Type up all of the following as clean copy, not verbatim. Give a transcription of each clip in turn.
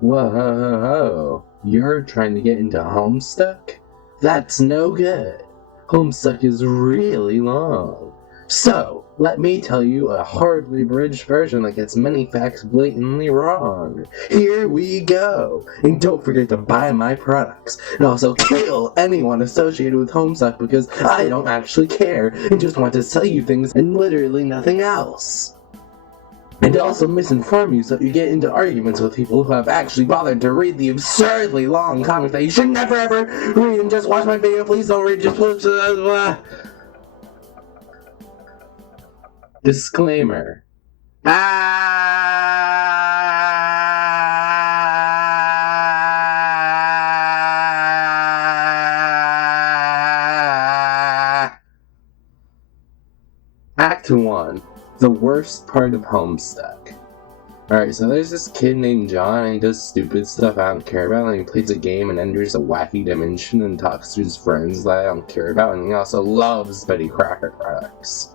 Whoa, you're trying to get into Homestuck? That's no good. Homestuck is really long. So, let me tell you a hardly abridged version that gets many facts blatantly wrong. Here we go! And don't forget to buy my products. And also kill anyone associated with Homestuck because I don't actually care and just want to sell you things and literally nothing else. And to also misinform you so you get into arguments with people who have actually bothered to read the absurdly long comics that you should never ever read and just watch my video. Please don't read, just Disclaimer. Act 1. The worst part of Homestuck. Alright, so there's this kid named John, and he does stupid stuff I don't care about, and he plays a game and enters a wacky dimension and talks to his friends that I don't care about, and he also loves Betty Crocker products.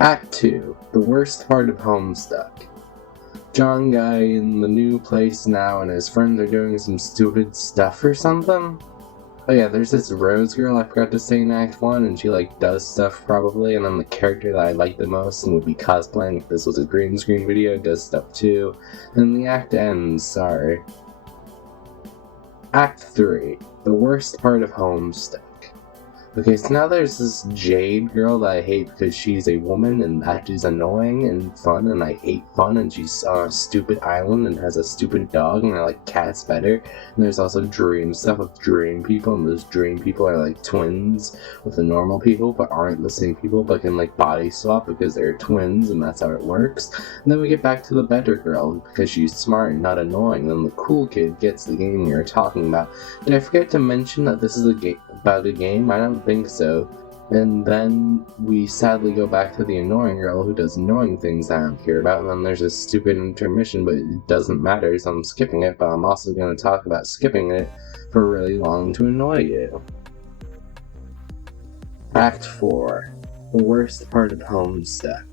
Act 2. The worst part of Homestuck. John guy in the new place now, and his friends are doing some stupid stuff or something. Oh yeah, there's this Rose girl I forgot to say in Act 1, and she does stuff probably, and then the character that I like the most and would be cosplaying if this was a green screen video does stuff too. And the act ends, sorry. Act 3. The worst part of Homestuck. Okay, so now there's this Jade girl that I hate because she's a woman and that is annoying and fun, and I hate fun, and she's on a stupid island and has a stupid dog, and I like cats better. And there's also dream stuff with dream people, and those dream people are like twins with the normal people but aren't the same people but can body swap because they're twins, and that's how it works. And then we get back to the better girl because she's smart and not annoying. Then the cool kid gets the game we were talking about. Did I forget to mention that this is about a game? I don't think so. And then we sadly go back to the annoying girl who does annoying things I don't care about, and then there's a stupid intermission, but it doesn't matter, so I'm skipping it, but I'm also going to talk about skipping it for really long to annoy you. Act 4. The worst part of Homestuck.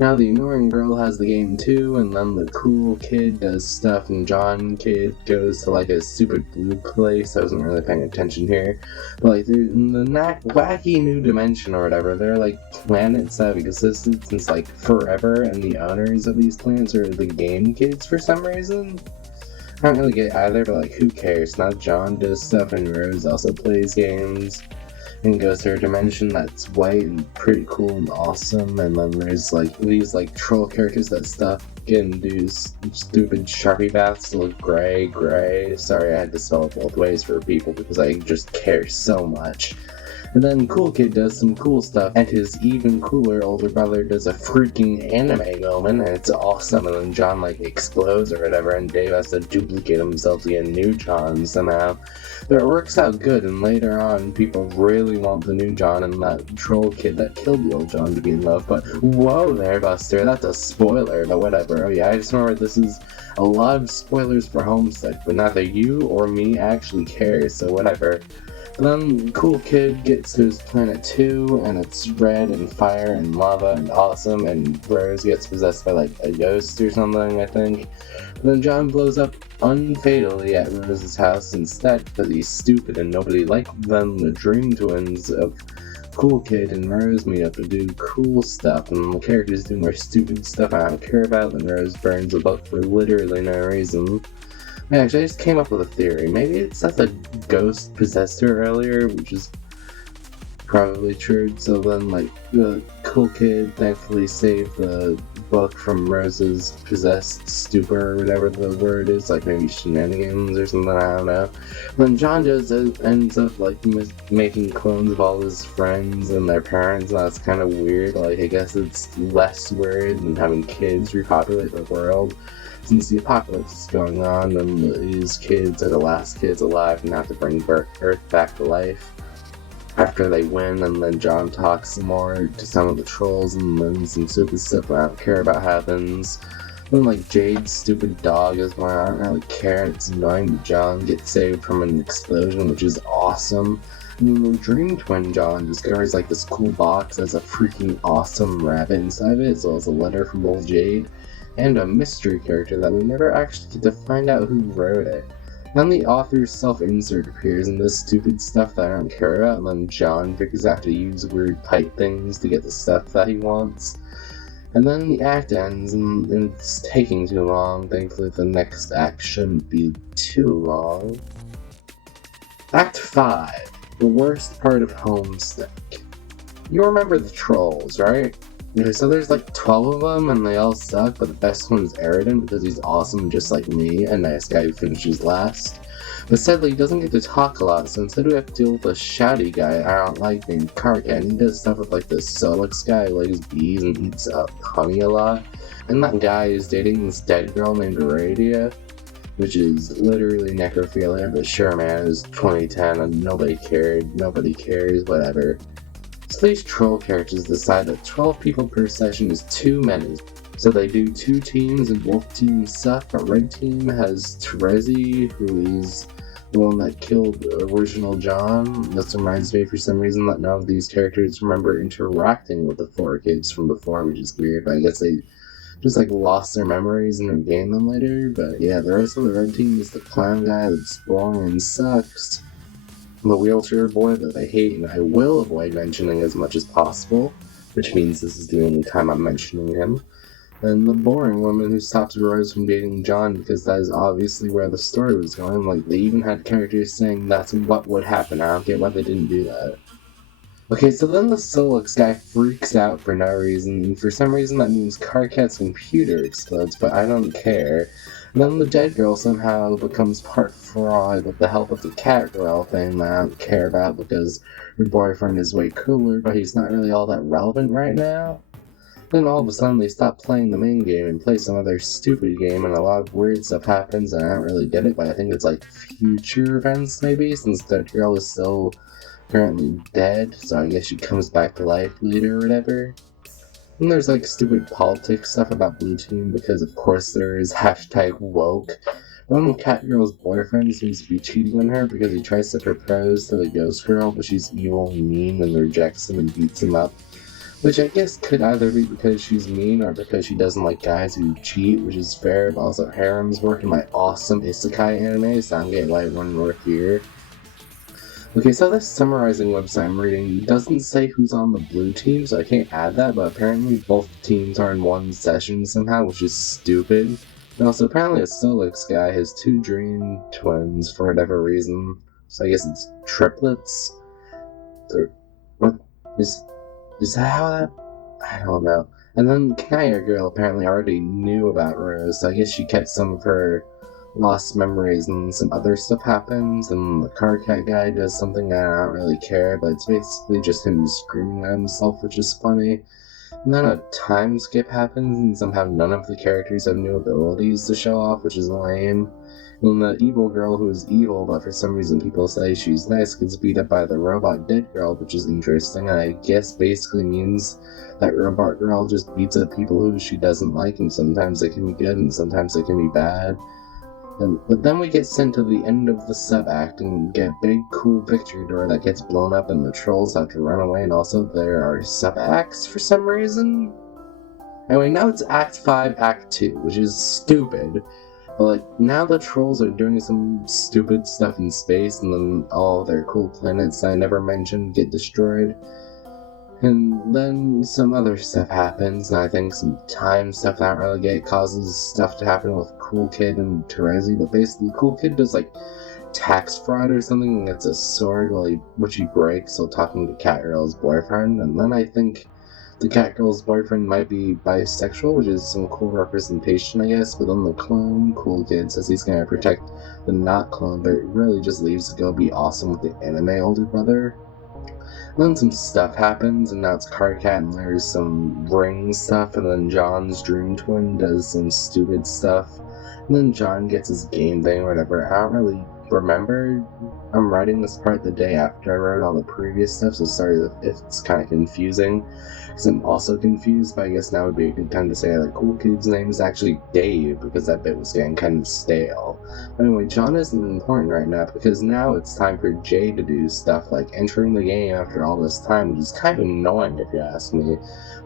Now the annoying girl has the game too, and then the cool kid does stuff, and John kid goes to a stupid blue place. I wasn't really paying attention here. But in the wacky new dimension or whatever, there are planets that have existed since forever, and the owners of these planets are the game kids for some reason. I don't really get either, but who cares? Now John does stuff, and Rose also plays games and goes to a dimension that's white and pretty cool and awesome, and then there's these troll characters that can do stupid Sharpie baths to look gray. Sorry, I had to spell it both ways for people because I just care so much. And then Cool Kid does some cool stuff, and his even cooler older brother does a freaking anime moment, and it's awesome, and then John explodes or whatever, and Dave has to duplicate himself to get a new John somehow. But it works out good, and later on, people really want the new John and that troll kid that killed the old John to be in love. But whoa there, Buster, that's a spoiler, but whatever. Oh yeah, I just remember this is a lot of spoilers for Homestuck, but neither you or me actually cares, so whatever. And then Cool Kid gets to his planet too, and it's red and fire and lava and awesome, and Rose gets possessed by a ghost or something, I think. And then John blows up unfatally at Rose's house instead because he's stupid and nobody liked them. The dream twins of Cool Kid and Rose meet up to do cool stuff, and the characters do more stupid stuff I don't care about, and Rose burns a book for literally no reason. Actually, I just came up with a theory. Maybe it's that the ghost possessed her earlier, which is probably true. So then, the cool kid thankfully saved the book from Rose's possessed stupor, or whatever the word is, maybe shenanigans or something, I don't know. Then John just ends up, making clones of all his friends and their parents, and that's kind of weird. I guess it's less weird than having kids repopulate the world. Since the apocalypse is going on, and these kids are the last kids alive and have to bring Earth back to life after they win, and then John talks some more to some of the trolls, and then some stupid stuff I don't care about happens. Then Jade's stupid dog is one I don't really care, and it's annoying, but John gets saved from an explosion, which is awesome. And then the Dream Twin John discovers this cool box that has a freaking awesome rabbit inside of it, as well as a letter from old Jade. and a mystery character that we never actually get to find out who wrote it. Then the author's self-insert appears in this stupid stuff that I don't care about, and then John figures out to use weird pipe things to get the stuff that he wants. And then the act ends, and it's taking too long. Thankfully, the next act shouldn't be too long. Act 5. The worst part of Homestuck. You remember the trolls, right? Okay, so there's like 12 of them, and they all suck, but the best one is Eridan because he's awesome just like me, a nice guy who finishes last. But sadly, he doesn't get to talk a lot, so instead we have to deal with a shouty guy I don't like named Karkat, and he does stuff with like the Solix guy who lays bees and eats honey a lot. And that guy is dating this dead girl named Aradia, which is literally necrophilia, but sure man, it was 2010 and nobody cared, nobody cares, whatever. So these troll characters decide that 12 people per session is too many. So they do 2 teams and both teams suck, but red team has Terezi, who is the one that killed original John. This reminds me for some reason that none of these characters remember interacting with the 4 kids from before, which is weird, but I guess they just like lost their memories and regained them later. But yeah, the rest of the red team is the clown guy that's boring and sucks, the wheelchair boy that I hate and I will avoid mentioning as much as possible, which means this is the only time I'm mentioning him, and the boring woman who stops Rose from dating John because that is obviously where the story was going. Like, they even had characters saying that's what would happen. I don't get why they didn't do that. Okay, so then the Solix guy freaks out for no reason, and for some reason that means Karkat's computer explodes, but I don't care. And then the dead girl somehow becomes part fraud with the help of the cat girl thing that I don't care about because her boyfriend is way cooler, but he's not really all that relevant right now. Then all of a sudden they stop playing the main game and play some other stupid game, and a lot of weird stuff happens, and I don't really get it, but I think it's like future events maybe, since that girl is still currently dead, so I guess she comes back to life later or whatever. And there's like stupid politics stuff about Blue Team because of course there is #woke. One Catgirl's boyfriend seems to be cheating on her because he tries to propose to the ghost girl, but she's evil and mean and rejects him and beats him up. Which I guess could either be because she's mean or because she doesn't like guys who cheat, which is fair, but also harems work in my awesome isekai anime, so I don't get why it wouldn't work here. Okay, so this summarizing website I'm reading doesn't say who's on the blue team, so I can't add that, but apparently both teams are in one session somehow, which is stupid. And also, apparently a Solix guy has 2 dream twins for whatever reason, so I guess it's triplets? Or, what? Is that how that? I don't know. And then Kanaya Girl apparently already knew about Rose, so I guess she kept some of her lost memories, and some other stuff happens, and the Karkat guy does something I don't really care, but it's basically just him screaming at himself, which is funny. And then a time skip happens, and somehow none of the characters have new abilities to show off, which is lame. And the evil girl who is evil, but for some reason people say she's nice, gets beat up by the robot dead girl, which is interesting, and I guess basically means that robot girl just beats up people who she doesn't like, and sometimes they can be good, and sometimes they can be bad. But then we get sent to the end of the sub-act and get a big cool victory door that gets blown up and the trolls have to run away, and also there are sub-acts for some reason. Anyway, now it's Act 5, Act 2, which is stupid. But like, now the trolls are doing some stupid stuff in space, and then all their cool planets I never mentioned get destroyed. And then some other stuff happens, and I think some time stuff that I don't really get causes stuff to happen with Cool Kid and Terezi, but basically Cool Kid does like tax fraud or something and gets a sword which he breaks while talking to Catgirl's boyfriend, and then I think the Catgirl's boyfriend might be bisexual, which is some cool representation I guess, but then the clone Cool Kid says he's gonna protect the not clone, but it really just leaves to go be awesome with the anime older brother. Then some stuff happens, and now it's Karkat, and there's some ring stuff, and then John's dream twin does some stupid stuff, and then John gets his game thing or whatever. I don't really remember. I'm writing this part the day after I wrote all the previous stuff, so sorry if it's kind of confusing, because I'm also confused, but I guess now would be a good time to say that Cool Kid's name is actually Dave, because that bit was getting kind of stale. Anyway, John isn't important right now, because now it's time for Jay to do stuff like entering the game after all this time, which is kind of annoying if you ask me.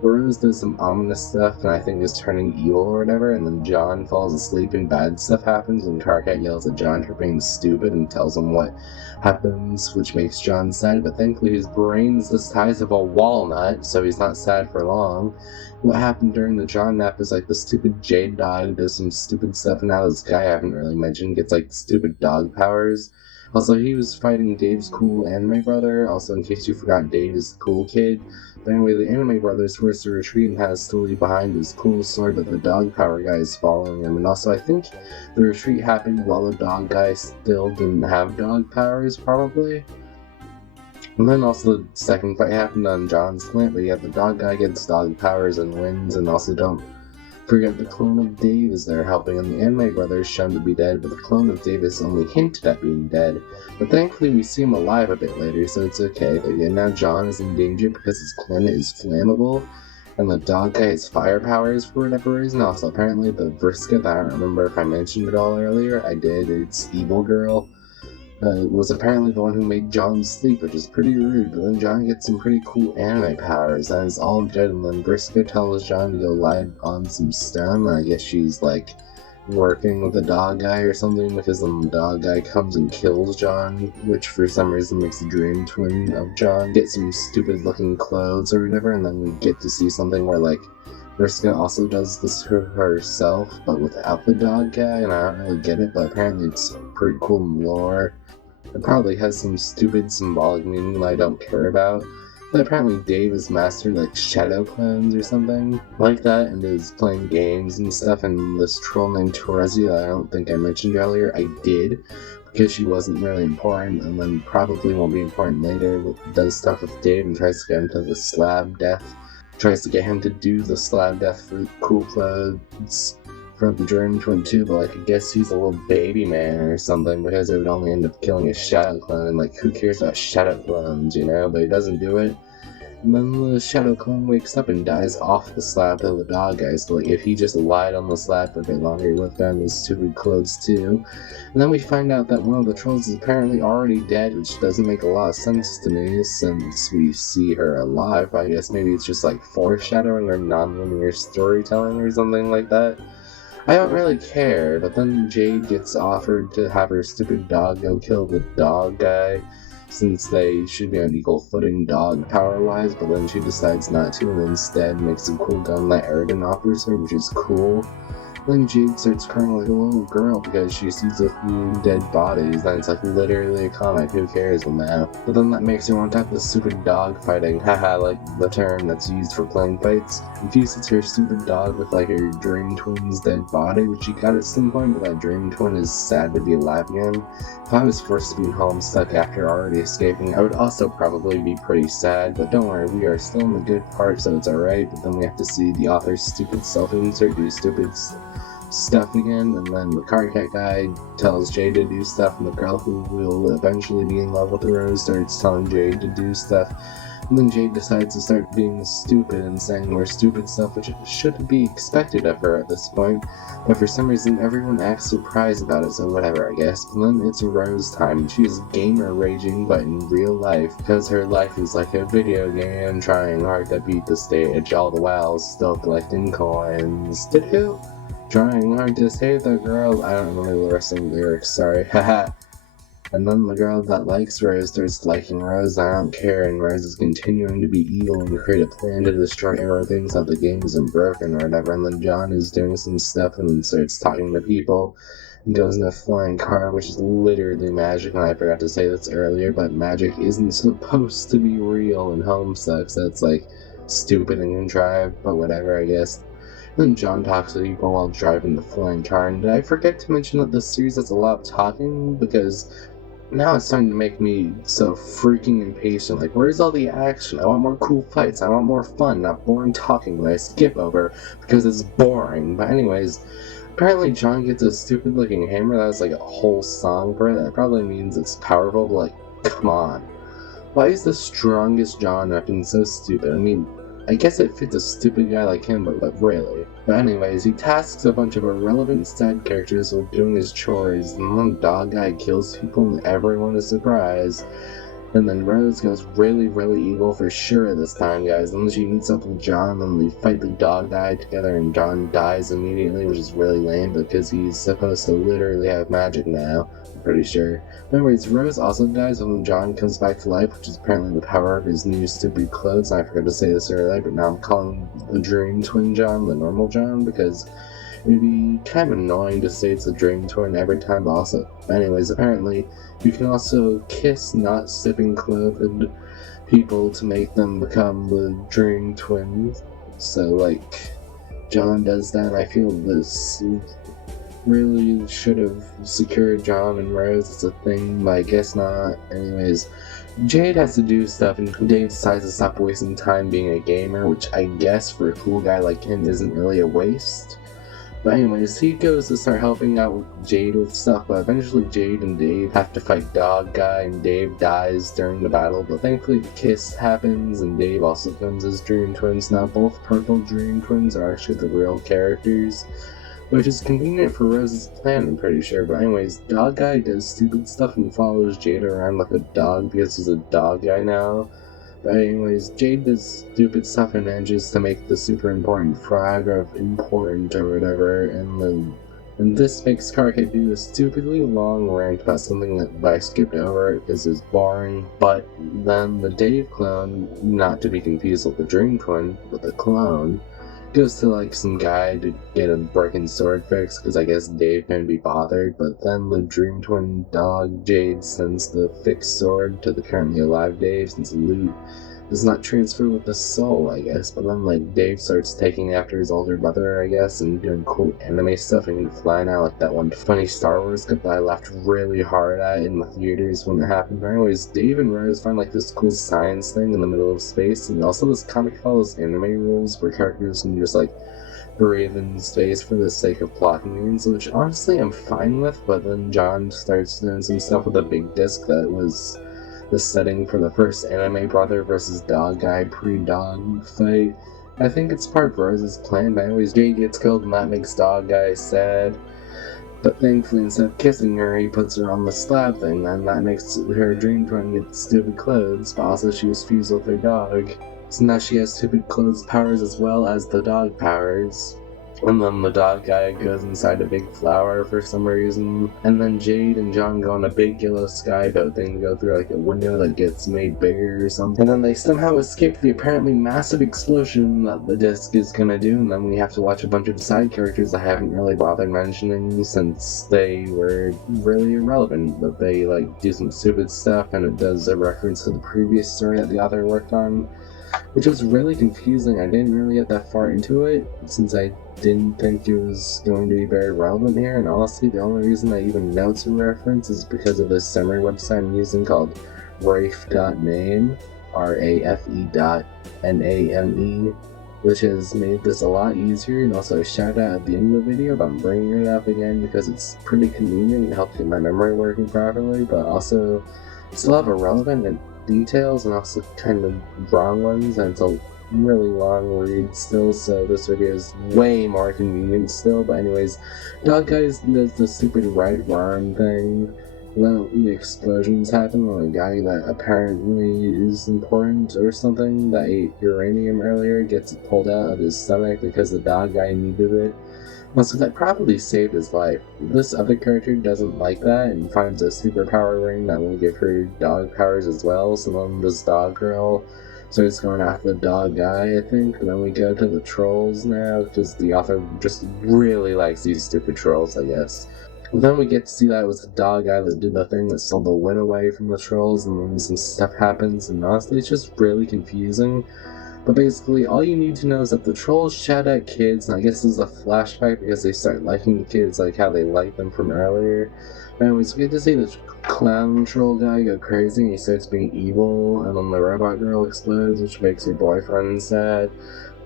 Rose does some ominous stuff and I think is turning evil or whatever, and then John falls asleep and bad stuff happens, and Carcat yells at John for being stupid and tells him what happens, which makes John sad, but thankfully his brain's the size of a walnut, so he's not sad for long. What happened during the John nap is like the stupid Jade dog does some stupid stuff, and now this guy I haven't really mentioned gets like stupid dog powers. Also, he was fighting Dave's cool anime brother. Also, in case you forgot, Dave is the cool kid. But anyway, the anime brother's forced to retreat and has to leave behind his cool sword, but the dog power guy is following him. And also, I think the retreat happened while the dog guy still didn't have dog powers, probably. And then also the second fight happened on John's plant, but yeah, the dog guy gets dog powers and wins, and also don't forget the clone of Dave is there helping, and the anime brother is shown to be dead, but the clone of Dave is only hinted at being dead. But thankfully we see him alive a bit later, so it's okay. But yeah, now John is in danger because his planet is flammable, and the dog guy has fire powers for whatever reason. Also, apparently the Vriska, that I don't remember if I mentioned it all earlier, I did, it's Evil Girl, was apparently the one who made John sleep, which is pretty rude, but then John gets some pretty cool anime powers, and is all dead, and then Vriska tells John to go lie on some stone, and I guess she's like working with the dog guy or something, because then the dog guy comes and kills John, which for some reason makes the dream twin of John get some stupid looking clothes or whatever, and then we get to see something where like Vriska also does this to herself, but without the dog guy, and I don't really get it, but apparently it's pretty cool lore. It probably has some stupid symbolic meaning that I don't care about, but apparently Dave has mastered like shadow clones or something like that, and is playing games and stuff, and this troll named Terezi that I don't think I mentioned earlier, I did, because she wasn't really important, and then probably won't be important later, does stuff with Dave and tries to get him to the slab death, tries to get him to do the slab death for cool clothes from the Dream Twin too, but like I guess he's a little baby man or something, because it would only end up killing a shadow clone, and like who cares about shadow clones, you know, but he doesn't do it. And then the shadow clone wakes up and dies off the slab to the dog guy, so like if he just lied on the slab for a bit longer, he would have gotten his stupid clothes too. And then we find out that one of the trolls is apparently already dead, which doesn't make a lot of sense to me since we see her alive. I guess maybe it's just like foreshadowing or non-linear storytelling or something like that. I don't really care, but then Jade gets offered to have her stupid dog go kill the dog guy, since they should be on equal footing dog power-wise, but then she decides not to, and instead makes a cool gun that Eridan offers her, which is cool. Then Jade starts crying like a little girl because she sees a few dead bodies, and it's like literally a comic, who cares now? But then that makes her want to have the stupid dog fighting, haha, like the term that's used for playing fights, confuses her stupid dog with like her dream twin's dead body, which she got at some point, but that dream twin is sad to be alive again. If I was forced to be home stuck after already escaping, I would also probably be pretty sad, but don't worry, we are still in the good part, so it's alright, but then we have to see the author's stupid self-insert do stupid stuff again, and then the Carcat guy tells Jade to do stuff, and the girl who will eventually be in love with Rose starts telling Jade to do stuff, and then Jade decides to start being stupid and saying more stupid stuff, which should be expected of her at this point, but for some reason everyone acts surprised about it, so whatever I guess. And then it's Rose time. She's gamer raging, but in real life, because her life is like a video game, trying hard to beat the stage, all the while still collecting coins. Did-who? Trying hard to save the girl. I don't remember the rest of the lyrics, sorry. Haha. And then the girl that likes Rose starts liking Rose, I don't care, and Rose is continuing to be evil and create a plan to destroy everything so the game isn't broken or whatever, and then John is doing some stuff and then starts talking to people and goes in a flying car, which is literally magic, and I forgot to say this earlier, but magic isn't supposed to be real in Homestuck, so it's like stupid and contrived, but whatever I guess. Then John talks to people while driving the flying car, and did I forget to mention that this series has a lot of talking? Because now it's starting to make me so freaking impatient. Like, where's all the action? I want more cool fights. I want more fun, not boring talking that I skip over because it's boring. But anyways, apparently John gets a stupid looking hammer that has like a whole song for it. That probably means it's powerful, but like, come on. Why is the strongest John acting so stupid? I mean, I guess it fits a stupid guy like him, but really. But anyways, he tasks a bunch of irrelevant side characters with doing his chores, and then the dog guy kills people and everyone is surprised. And then Rose goes really, really evil for sure this time, guys. And then she meets up with John, and they fight the dog guy together, and John dies immediately, which is really lame because he's supposed to literally have magic now, I'm pretty sure. But anyways, Rose also dies when John comes back to life, which is apparently the power of his new stupid clothes. And I forgot to say this earlier, but now I'm calling the Dream Twin John the normal John because it'd be kind of annoying to say it's a Dream Twin every time, but also, anyways, apparently you can also kiss not sipping clothed people to make them become the Dream Twins. So, like, John does that, and I feel this really should have secured John and Rose as a thing, but I guess not. Anyways, Jade has to do stuff, and Dave decides to stop wasting time being a gamer, which I guess for a cool guy like him isn't really a waste. But anyways, he goes to start helping out with Jade with stuff, but eventually Jade and Dave have to fight Dog Guy, and Dave dies during the battle, but thankfully the kiss happens, and Dave also becomes his Dream Twins. Now both purple Dream Twins are actually the real characters, which is convenient for Rose's plan, I'm pretty sure. But anyways, Dog Guy does stupid stuff and follows Jade around like a dog because he's a dog guy now. But anyways, Jade does stupid stuff and manages to make the super important frag of important or whatever, and this makes Karka do a stupidly long rant about something that I skipped over because it's boring. But then the Dave clone, not to be confused with the Dream Twin, but the clone, goes to like some guy to get a broken sword fix because I guess Dave couldn't be bothered, but then the Dream Twin dog Jade sends the fixed sword to the currently alive Dave since loot does not transfer with the soul, I guess. But then like Dave starts taking after his older brother, I guess, and doing cool anime stuff and flying out like that one funny Star Wars clip that I laughed really hard at in the theaters when it happened. But anyways, Dave and Rose find like this cool science thing in the middle of space, and also this comic follows anime rules where characters can just like breathe in space for the sake of plot convenience, which honestly I'm fine with. But then John starts doing some stuff with a big disc that was the setting for the first anime brother versus dog guy pre-dog fight. I think it's part of Rose's plan, but anyways, Jade gets killed and that makes dog guy sad. But thankfully, instead of kissing her, he puts her on the slab thing, and that makes her Dream Twin get stupid clothes, but also she was fused with her dog. So now she has stupid clothes powers as well as the dog powers. And then the dog guy goes inside a big flower for some reason. And then Jade and John go on a big yellow skyboat thing to go through like a window that gets made bigger or something. And then they somehow escape the apparently massive explosion that the disc is gonna do. And then we have to watch a bunch of side characters I haven't really bothered mentioning since they were really irrelevant. But they like do some stupid stuff, and it does a reference to the previous story that the author worked on, which was really confusing. I didn't really get that far into it since I didn't think it was going to be very relevant here, and honestly the only reason I even know it's a reference is because of this summary website I'm using called rafe.name, rafe.name, which has made this a lot easier, and also a shout out at the end of the video, but I'm bringing it up again because it's pretty convenient and helps get my memory working properly, but also still have irrelevant details and also kind of wrong ones, and it's a really long read still, so this video is way more convenient still. But anyways, Dog Guys does the stupid red worm thing, and then the explosions happen, and a guy that apparently is important or something that ate uranium earlier gets pulled out of his stomach because the dog guy needed it. So that probably saved his life. This other character doesn't like that and finds a superpower ring that will give her dog powers as well, so then this dog girl starts going after the dog guy, I think. And then we go to the trolls now, because the author just really likes these stupid trolls, I guess. And then we get to see that it was the dog guy that did the thing that stole the win away from the trolls, and then some stuff happens, and honestly it's just really confusing. But basically, all you need to know is that the trolls shout at kids, and I guess this is a flashback because they start liking the kids like how they liked them from earlier. But anyways, we get to see the clown troll guy go crazy, and he starts being evil, and then the robot girl explodes, which makes her boyfriend sad.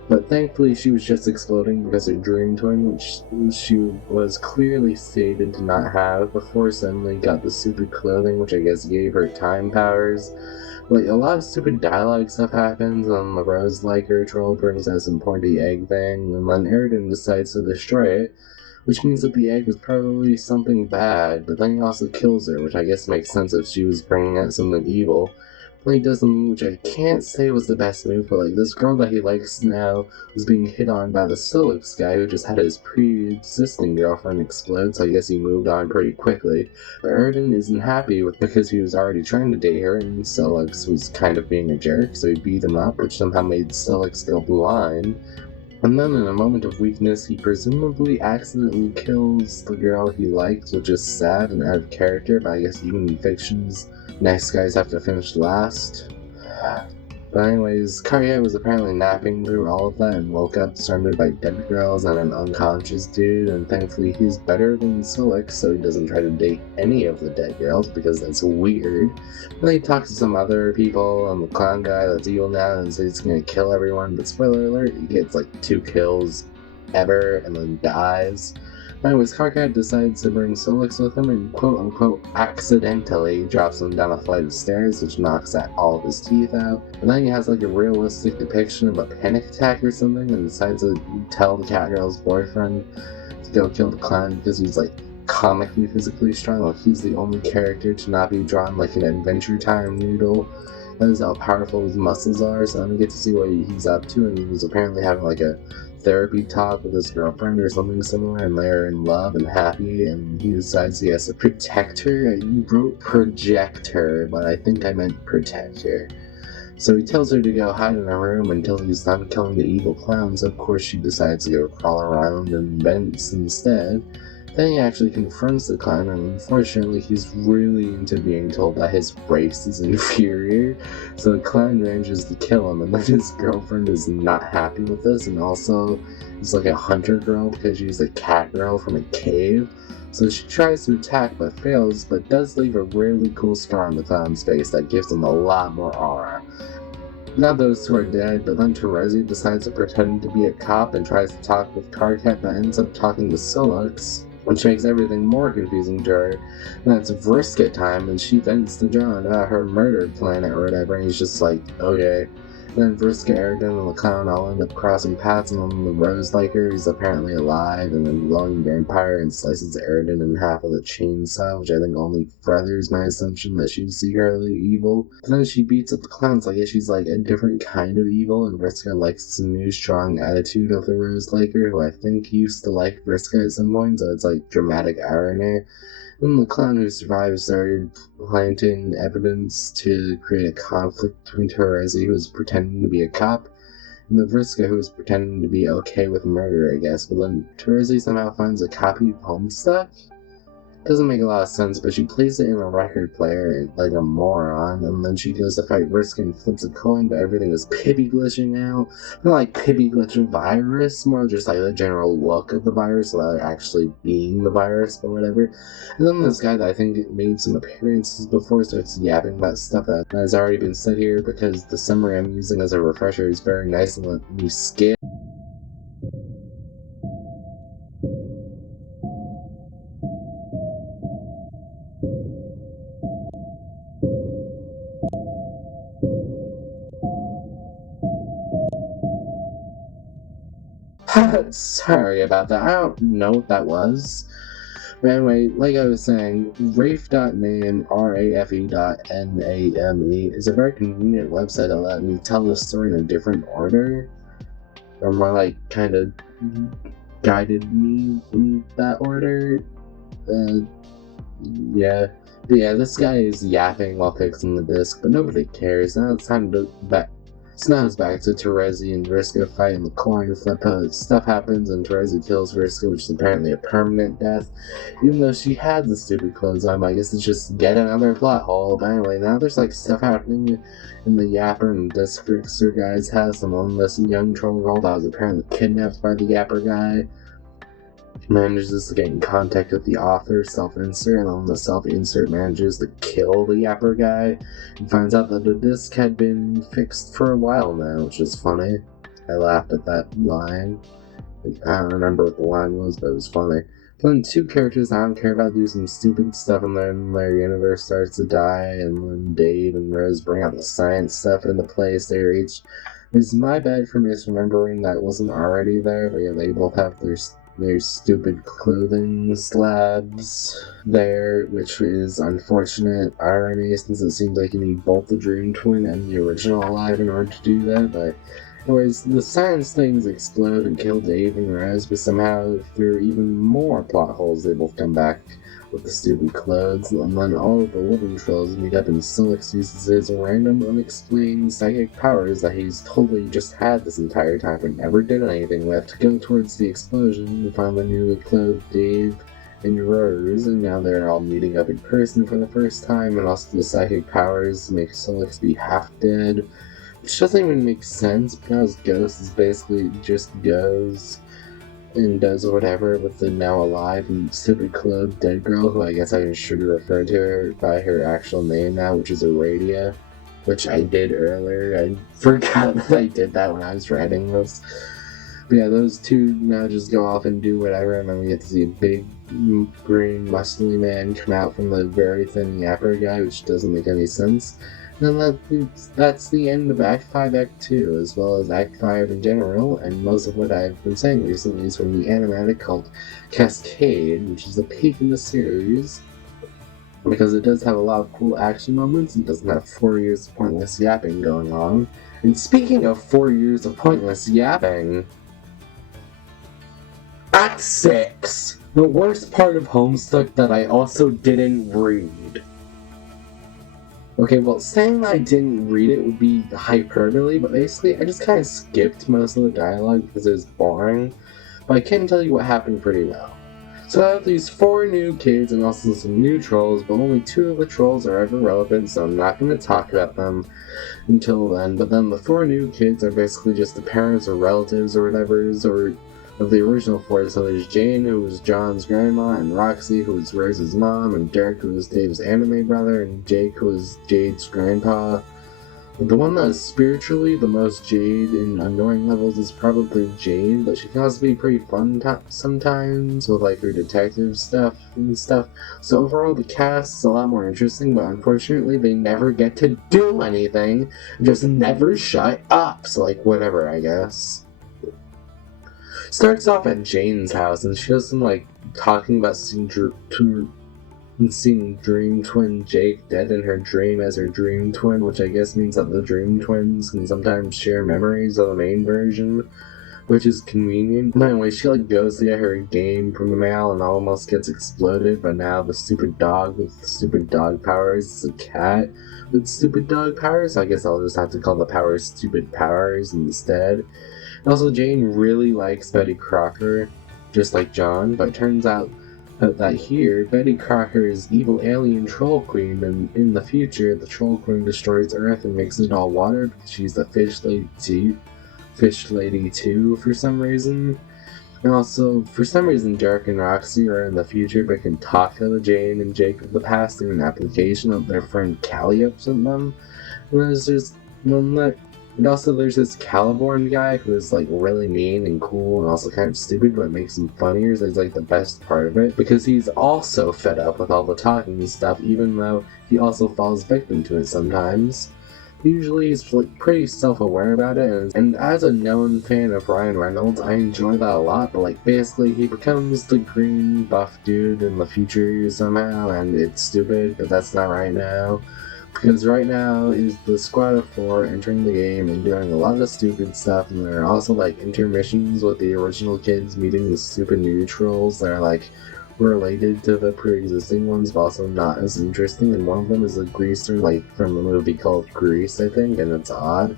But thankfully, she was just exploding because her Dream Twin, which she was clearly stated to not have before, suddenly got the stupid clothing, which I guess gave her time powers. Like, a lot of stupid dialogue stuff happens, and the Rose Liker troll brings out some pointy egg thing, and then Eridan decides to destroy it, which means that the egg was probably something bad, but then he also kills her, which I guess makes sense if she was bringing out something evil. He does something which I can't say was the best move, but this girl that he likes now was being hit on by the Silix guy who just had his pre-existing girlfriend explode, so I guess he moved on pretty quickly. But Eridan isn't happy with because he was already trying to date her, and Silix was kind of being a jerk, so he beat him up, which somehow made Silix go blind. And then in a moment of weakness, he presumably accidentally kills the girl he liked, which is sad and out of character, but I guess even in fictions, nice guys have to finish last. But anyways, Karye was apparently napping through all of that and woke up surrounded by dead girls and an unconscious dude, and thankfully he's better than Silix, so he doesn't try to date any of the dead girls because that's weird. Then he talks to some other people, and the clown guy that's evil now and says he's gonna kill everyone, but spoiler alert, he gets 2 kills ever and then dies. Anyways, Karkat decides to bring Silix with him and quote-unquote accidentally drops him down a flight of stairs, which knocks all of his teeth out. And then he has a realistic depiction of a panic attack or something and decides to tell the cat girl's boyfriend to go kill the clown because he's comically physically strong. He's the only character to not be drawn like an Adventure Time noodle. That is how powerful his muscles are, so I don't get to see what he's up to, and he was apparently having a therapy talk with his girlfriend or something similar, and they're in love and happy, and he decides he has to protect her. You wrote project her, but I think I meant protect her. So he tells her to go hide in a room until he's done killing the evil clowns. Of course, she decides to go crawl around in vents instead. Then he actually confronts the clown, and unfortunately he's really into being told that his race is inferior, so the clown manages to kill him, and then his girlfriend is not happy with this, and also is a hunter girl because she's a cat girl from a cave, so she tries to attack but fails, but does leave a really cool scar on the clown's face that gives him a lot more aura. Now those two are dead, but then Terezi decides to pretend to be a cop and tries to talk with Karkat, but ends up talking to Silix, which makes everything more confusing to her. And it's Vriska time, and she vents to John about her murder planet or whatever, and he's just okay. Then Vriska, Eridan, and the clown all end up crossing paths, and then the Rose Liker is apparently alive and a glowing vampire and slices Eridan in half with a chainsaw, which I think only furthers my assumption that she's secretly evil. But then she beats up the clowns like she's a different kind of evil, and Vriska likes the new strong attitude of the Rose Liker, who I think used to like Vriska at some point, so it's dramatic irony. Then the clown who survives started planting evidence to create a conflict between Terezi, who was pretending to be a cop, and the Vriska, who was pretending to be okay with murder, I guess. But then Terezi somehow finds a copy of Homestuck. Doesn't make a lot of sense, but she plays it in a record player like a moron, and then she goes to fight Vriska and flips a coin, but everything is Pibby glitching out. Not Pibby glitching virus, more just the general look of the virus without actually being the virus or whatever. And then this guy that I think made some appearances before starts yapping about stuff that has already been said here, because the summary I'm using as a refresher is very nice and let me skip. Sorry about that. I don't know what that was. But anyway, like I was saying, Rafe.name, Rafe.name, is a very convenient website that let me tell the story in a different order. Or more kind of guided me in that order. Yeah. But yeah, this guy is yapping while fixing the disc, but nobody cares. Now it's time to look back. So now it's back to Terezi and Vriska fighting the coin flip. Stuff happens and Terezi kills Vriska, which is apparently a permanent death. Even though she had the stupid clothes on, I guess it's just yet another plot hole. But anyway, now there's stuff happening in the Yapper and Disc Fixer guy's house. And this young troll girl that was apparently kidnapped by the Yapper guy manages to get in contact with the author, self-insert, and then the self-insert manages to kill the Yapper guy and finds out that the disc had been fixed for a while now, which is funny. I laughed at that line. I don't remember what the line was, but it was funny. But then two characters I don't care about do some stupid stuff, and then their universe starts to die, and then Dave and Rose bring out the science stuff into place. They reach. It's my bad for misremembering that wasn't already there, but yeah, they both have their there's stupid clothing slabs there, which is unfortunate irony since it seems like you need both the Dream Twin and the original alive in order to do that, but anyways, the science things explode and kill Dave and Rez, but somehow through even more plot holes they both come back with the stupid clothes, and then all of the living trolls meet up and Silix uses his random unexplained psychic powers that he's totally just had this entire time but never did anything with to go towards the explosion and find the newly clothed Dave and Rose, and now they're all meeting up in person for the first time, and also the psychic powers make Silix be half dead, which doesn't even make sense because Ghost is basically just goes and does whatever with the now alive and stupid clothed dead girl, who I guess I should refer to her by her actual name now, which is Aradia, which I did earlier. I forgot that I did that when I was writing this. But yeah, those two now just go off and do whatever, and then we get to see a big green muscly man come out from the very thin yapper guy, which doesn't make any sense. And that's the end of Act 5, Act 2, as well as Act 5 in general, and most of what I've been saying recently is from the animatic called Cascade, which is a peak in the series, because it does have a lot of cool action moments and doesn't have 4 years of pointless yapping going on. And speaking of 4 years of pointless yapping, Act 6! The worst part of Homestuck that I also didn't read. Okay, well, saying I didn't read it would be hyperbole, but basically I just kind of skipped most of the dialogue because it was boring, but I can tell you what happened pretty well. So I have these 4 new kids and also some new trolls, but only 2 of the trolls are ever relevant, so I'm not going to talk about them until then, but then the 4 new kids are basically just the parents or relatives or whatever's, or of the original 4, so there's Jane, who was John's grandma, and Roxy, who was Rose's mom, and Derek, who was Dave's anime brother, and Jake, who was Jade's grandpa. But the one that is spiritually the most Jade in annoying levels is probably Jade, but she can also be pretty fun sometimes with like her detective stuff and stuff. So overall the cast is a lot more interesting, but unfortunately they never get to do anything, just never shut up, so like whatever, I guess. Starts off at Jane's house, and she does some like talking about seeing Dream Twin Jake dead in her dream as her Dream Twin, which I guess means that the Dream Twins can sometimes share memories of the main version, which is convenient. But anyway, she like goes to get her game from the mail and almost gets exploded, but now the stupid dog with the stupid dog powers is a cat with stupid dog powers. I guess I'll just have to call the powers stupid powers instead. Also, Jane really likes Betty Crocker, just like John, but it turns out that here, Betty Crocker is evil alien troll queen, and in the future, the troll queen destroys Earth and makes it all water because she's the fish lady too, for some reason. And also, for some reason, Derek and Roxy are in the future but can talk to Jane and Jake of the past through an application that their friend Callie sent them. And also there's this Caliborn guy who is like really mean and cool and also kind of stupid, but makes him funnier, so he's like the best part of it, because he's also fed up with all the talking and stuff, even though he also falls victim to it sometimes. Usually he's like pretty self-aware about it, and as a known fan of Ryan Reynolds, I enjoy that a lot, but like basically he becomes the green buff dude in the future somehow, and it's stupid, but that's not right now. Because right now is the squad of 4 entering the game and doing a lot of stupid stuff, and there are also like intermissions with the original kids meeting the stupid new trolls that are like related to the pre-existing ones but also not as interesting, and one of them is a greaser like from a movie called Grease, I think, and it's odd.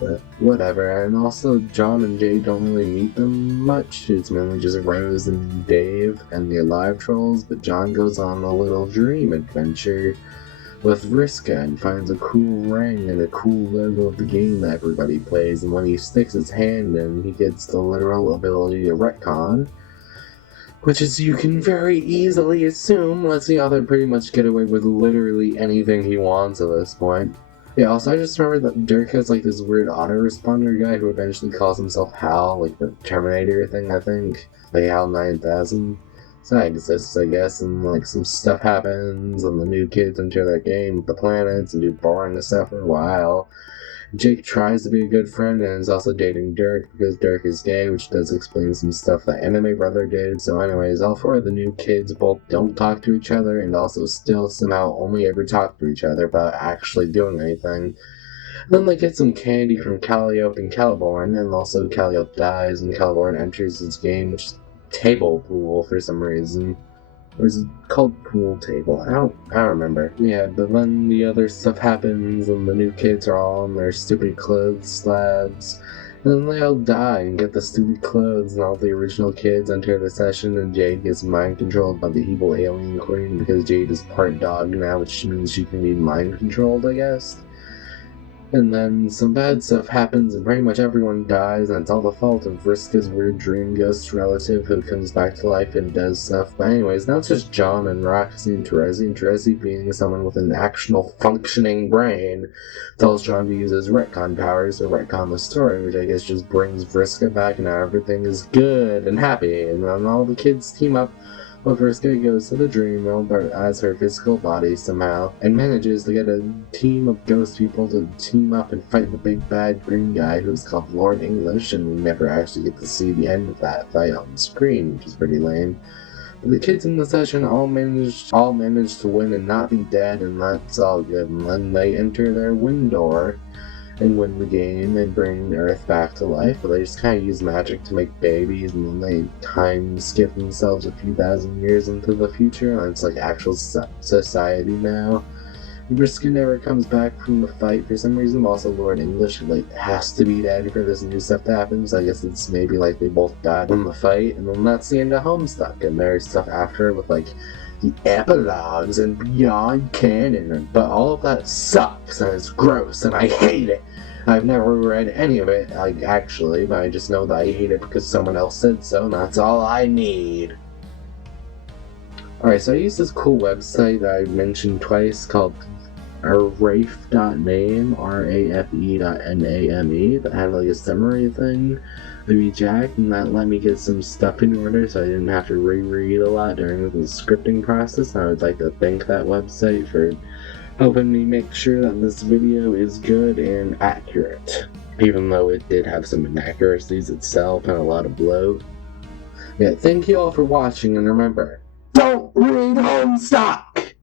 But whatever. And also John and Jade don't really meet them much, it's mainly just Rose and Dave and the alive trolls, but John goes on a little dream adventure with Vriska and finds a cool ring and a cool logo of the game that everybody plays, and when he sticks his hand in, he gets the literal ability to retcon, which as you can very easily assume lets the author pretty much get away with literally anything he wants at this point. Yeah, also I just remembered that Dirk has like this weird autoresponder guy who eventually calls himself Hal, like the Terminator thing, I think, like Hal 9000. So that exists, I guess, and like some stuff happens, and the new kids enter their game with the planets and do boring stuff for a while. Jake tries to be a good friend and is also dating Dirk because Dirk is gay, which does explain some stuff that Anime Brother did. So anyways, all four of the new kids both don't talk to each other and also still somehow only ever talk to each other without actually doing anything. Then they get some candy from Calliope and Caliborn, and also Calliope dies and Caliborn enters his game, which is table pool for some reason. Or is it called pool table? I don't remember. Yeah, but then the other stuff happens and the new kids are all in their stupid clothes slabs. And then they all die and get the stupid clothes and all the original kids enter the session and Jade gets mind controlled by the evil alien queen because Jade is part dog now, which means she can be mind controlled, I guess. And then some bad stuff happens and pretty much everyone dies, and it's all the fault of Vriska's weird dream ghost relative who comes back to life and does stuff. But anyways, now it's just John and Roxy and Terezi being someone with an actual functioning brain tells John to use his retcon powers to retcon the story, which I guess just brings Vriska back and now everything is good and happy, and then all the kids team up. But Vriska goes to the dream realm as her physical body somehow, and manages to get a team of ghost people to team up and fight the big bad green guy who's called Lord English, and we never actually get to see the end of that fight on screen, which is pretty lame. But the kids in the session all managed to win and not be dead, and that's all good, and then they enter their win door and win the game and bring Earth back to life, but they just kind of use magic to make babies, and then they time skip themselves a few thousand years into the future, and it's like actual society now. Vriska never comes back from the fight for some reason, but also Lord English has to be dead for this new stuff to happen, so I guess it's maybe like they both died in the fight, and then that's the end of Homestuck, and there's stuff after with the epilogues and beyond canon, but all of that sucks and it's gross and I hate it. I've never read any of it, actually, but I just know that I hate it because someone else said so, and that's all I need. Alright, so I use this cool website that I mentioned twice called rafe.name, rafe.name, that had a summary thing of each act, and that let me get some stuff in order so I didn't have to reread a lot during the scripting process. I would like to thank that website for helping me make sure that this video is good and accurate, even though it did have some inaccuracies itself and a lot of bloat. Yeah, thank you all for watching, and remember, don't read Homestuck!